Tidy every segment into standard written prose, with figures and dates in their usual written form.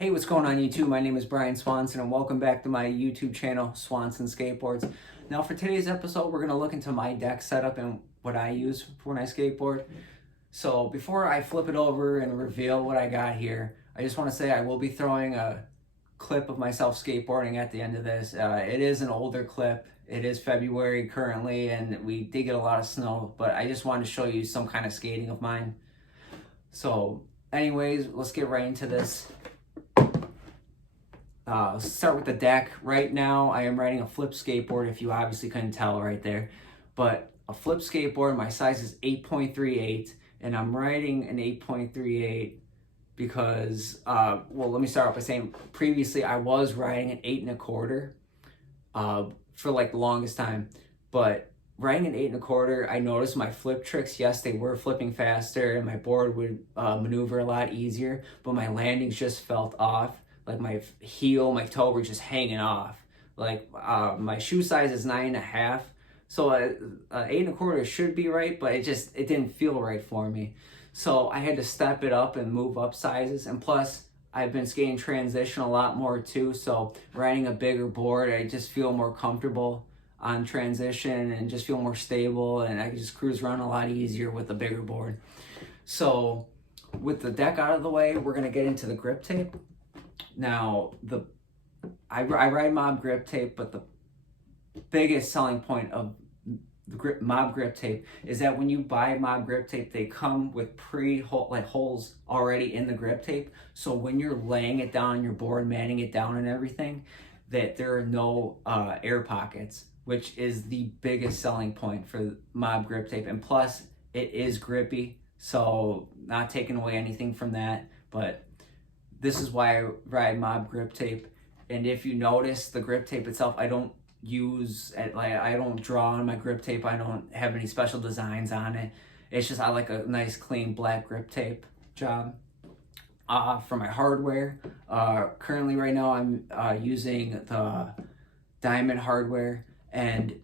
Hey, what's going on YouTube? My name is Brian Swanson and welcome back to my YouTube channel, Swanson Skateboards. Now for today's episode, we're going to look into my deck setup and what I use for when I skateboard. So before I flip it over and reveal what I got here, I just want to say I will be throwing a clip of myself skateboarding at the end of this. It is an older clip. It is February currently and we did get a lot of snow, but I just wanted to show you some kind of skating of mine. So anyways, let's get right into this. Let's start with the deck. Right now, I am riding a flip skateboard, if you obviously couldn't tell right there. But a flip skateboard, my size is 8.38, and I'm riding an 8.38 because, well, let me start off by saying, previously I was riding an 8 1/4 for like the longest time. But riding an 8 1/4, I noticed my flip tricks, yes, they were flipping faster, and my board would maneuver a lot easier, but my landings just felt off. Like my heel, my toe were just hanging off. Like my shoe size is 9 1/2, so 8 1/4 should be right, but it didn't feel right for me. So I had to step it up and move up sizes, and plus I've been skating transition a lot more too. So riding a bigger board, I just feel more comfortable on transition and just feel more stable, and I can just cruise around a lot easier with a bigger board. So with the deck out of the way, we're gonna get into the grip tape. Now, I ride Mob grip tape, but the biggest selling point of the Mob grip tape is that when you buy Mob grip tape, they come with holes already in the grip tape. So when you're laying it down on your board, manning it down and everything, that there are no air pockets, which is the biggest selling point for Mob grip tape. And plus, it is grippy, so not taking away anything from that, but this is why I ride Mob grip tape. And if you notice the grip tape itself, I don't draw on my grip tape. I don't have any special designs on it. It's just I like a nice clean black grip tape job. For my hardware, currently right now I'm using the Diamond hardware, and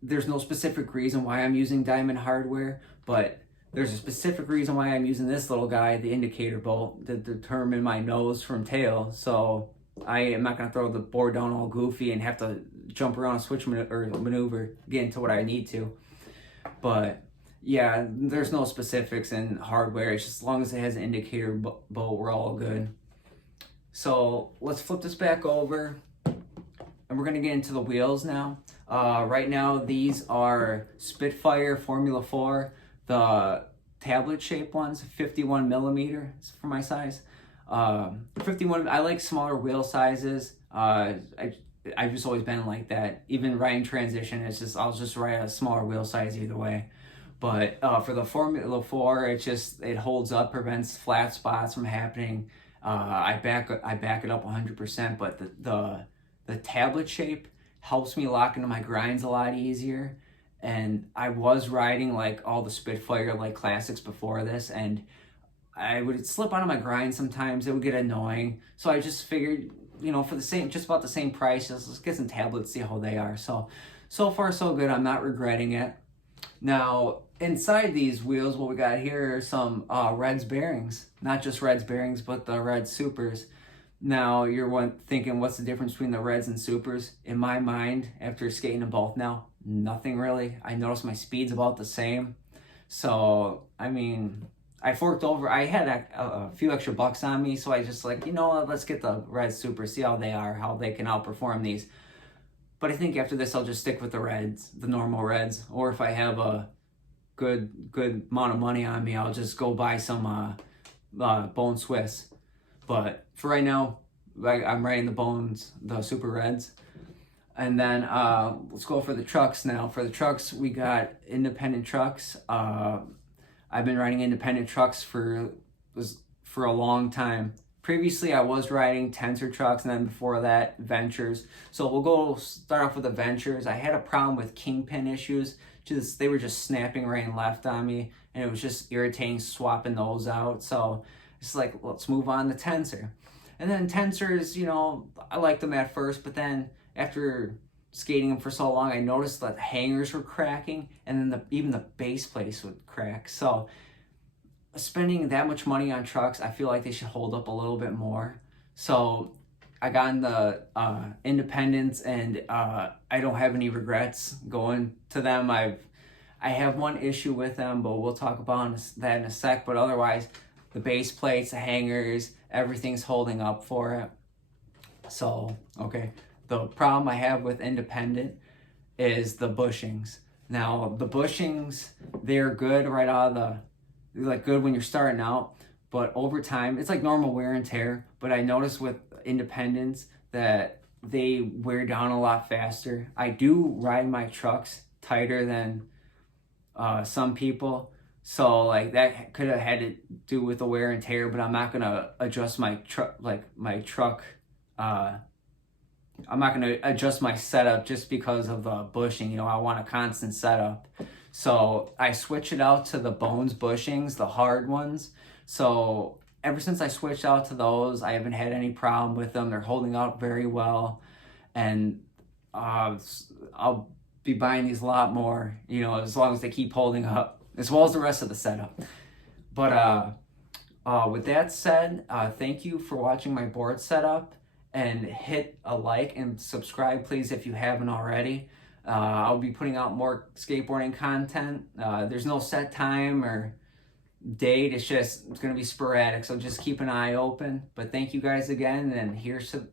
there's no specific reason why I'm using Diamond hardware, but there's a specific reason why I'm using this little guy, the indicator bolt, to determine my nose from tail. So I am not going to throw the board down all goofy and have to jump around, switch maneuver, get into what I need to. But yeah, there's no specifics in hardware. It's just as long as it has an indicator bolt, we're all good. So let's flip this back over, and we're going to get into the wheels now. Right now, these are Spitfire Formula 4. The tablet shaped ones, 51 millimeter for my size. 51, I like smaller wheel sizes. I've just always been like that. Even riding transition, I'll just ride a smaller wheel size either way. But for the Formula 4, it holds up, prevents flat spots from happening. I back it up 100%, but the tablet shape helps me lock into my grinds a lot easier. And I was riding like all the Spitfire like classics before this, and I would slip out of my grind sometimes. It would get annoying, so I just figured, for just about the same price, let's get some tablets, see how they are. So far so good. I'm not regretting it. Now inside these wheels, what we got here are some Reds bearings, not just Reds bearings, but the Red Supers. Now you're thinking, what's the difference between the Reds and Supers? In my mind, after skating them both now, nothing really. I noticed my speed's about the same. So, I mean, I forked over. I had a few extra bucks on me, so I just like, let's get the Red Super, see how they are, how they can outperform these. But I think after this, I'll just stick with the Reds, the normal Reds. Or if I have a good amount of money on me, I'll just go buy some Bone Swiss. But for right now, I'm riding the Super Reds. And then let's go for the trucks now. For the trucks, we got independent trucks. I've been riding independent trucks for a long time. Previously, I was riding tensor trucks, and then before that, Ventures. So we'll start off with the Ventures. I had a problem with kingpin issues. They were just snapping right and left on me, and it was just irritating swapping those out. So it's like, let's move on to tensor. And then tensors, I liked them at first, but then after skating them for so long, I noticed that the hangers were cracking, and then even the base plates would crack. So spending that much money on trucks, I feel like they should hold up a little bit more. So I got in the Independents, and I don't have any regrets going to them. I have one issue with them, but we'll talk about that in a sec. But otherwise, the base plates, the hangers, everything's holding up for it. So, okay. The problem I have with Independent is the bushings. Now, the bushings, they're good right out of they're like good when you're starting out, but over time, it's like normal wear and tear. But I noticed with Independents that they wear down a lot faster. I do ride my trucks tighter than some people, so like that could have had to do with the wear and tear. But I'm not gonna adjust my truck, I'm not gonna adjust my setup just because of bushing. I want a constant setup, so I switch it out to the Bones bushings, the hard ones. So ever since I switched out to those, I haven't had any problem with them. They're holding up very well, and I'll be buying these a lot more, as long as they keep holding up, as well as the rest of the setup. But with that said, thank you for watching my board setup, and hit a like and subscribe, please, if you haven't already. I'll be putting out more skateboarding content. There's no set time or date. It's going to be sporadic, so just keep an eye open. But thank you guys again, and here's to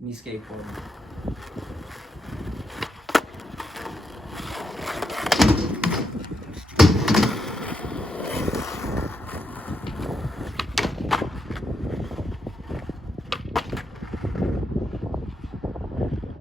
me skateboarding.